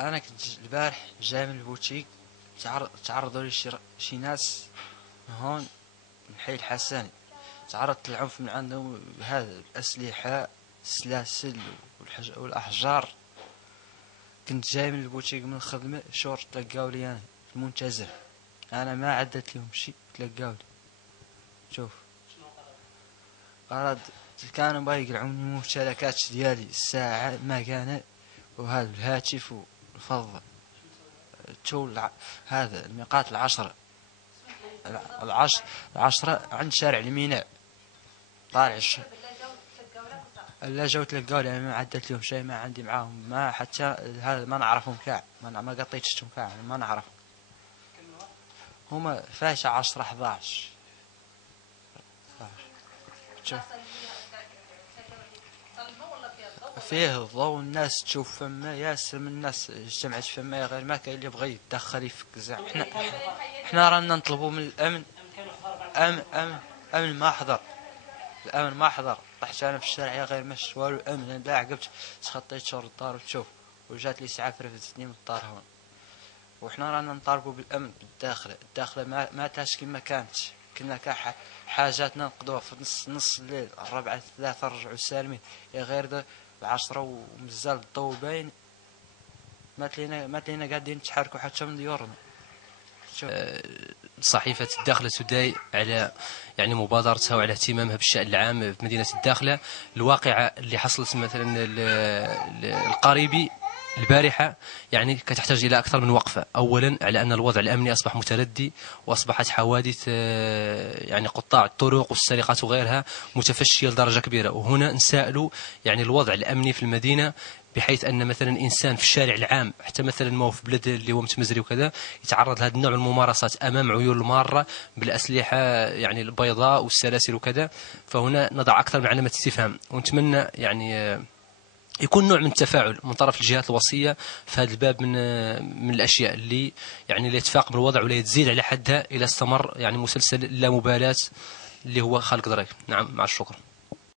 انا كنت البارح جاي من البوتيك، تعرضوا لي شي ناس هون من حي الحساني، تعرضت للعنف من عندهم، هذا الاسلحه، السلاسل والاحجار. كنت جاي من البوتيك من الخدمه، شورت تلقاو لي انا في المنتزه، انا ما عدت لهم شي، تلقاو لي. شوف غرض كانوا باغي يقلعوني الممتلكات ديالي، الساعه، المكانه وهذا الهاتف والفضه، هذا الميقات العشرة عند شارع الميناء طالع لا جاو تلقاو لي، ما عدت لهم شيء، ما عندي معاهم، ما حتى هذا ما نعرفهم كاع، ما قطيتشتهم كاع، ما نعرف. هما فاش 10 11 شوف فيه الضوء، الناس تشوف فما ياسر من الناس اجتمعت فما، غير ما كاين اللي بغى يتدخل يفك زعما. احنا رانا نطلبوا من الامن، امن ما حضر، الامن ما حضر، طحت انا في الشارع يا غير مش والو امن، انا لا عقبت تخطيت شور الدار وتشوف، وجات لي اسعاف رفدتني من الدار هون. وحنا رانا نطالبوا بالامن بالداخله، الداخله ما تاش كما كانت، كنا حاجاتنا نقضوها في نص الليل، 4 3 نرجعوا سالمين، يا غير ده 10 ومازال الضو باين، ما تلينا قاعدين نتحركوا حتى من ديورنا. صحيفة الداخلة تداي على يعني مبادرتها وعلى اهتمامها بالشأن العام في مدينة الداخلة. الواقعة اللي حصلت مثلا القريبي البارحة يعني كتحتاج إلى أكثر من وقفة. أولا على أن الوضع الأمني أصبح متردي، وأصبحت حوادث يعني قطاع الطرق والسرقات وغيرها متفشية لدرجة كبيرة. وهنا نسائل يعني الوضع الأمني في المدينة، بحيث ان مثلا انسان في الشارع العام، حتى مثلا ما هو في بلاد اللي هو متمزري وكذا، يتعرض لهذا النوع من الممارسات امام عيون الماره بالاسلحه يعني البيضاء والسلاسل وكذا. فهنا نضع اكثر من علامه استفهام، ونتمنى يعني يكون نوع من التفاعل من طرف الجهات الوصيه في هذا الباب من الاشياء اللي يعني لا يتفاقم الوضع ولا تزيد على حدها الى استمر يعني مسلسل اللامبالاه اللي هو خالق ضريك. نعم، مع الشكر.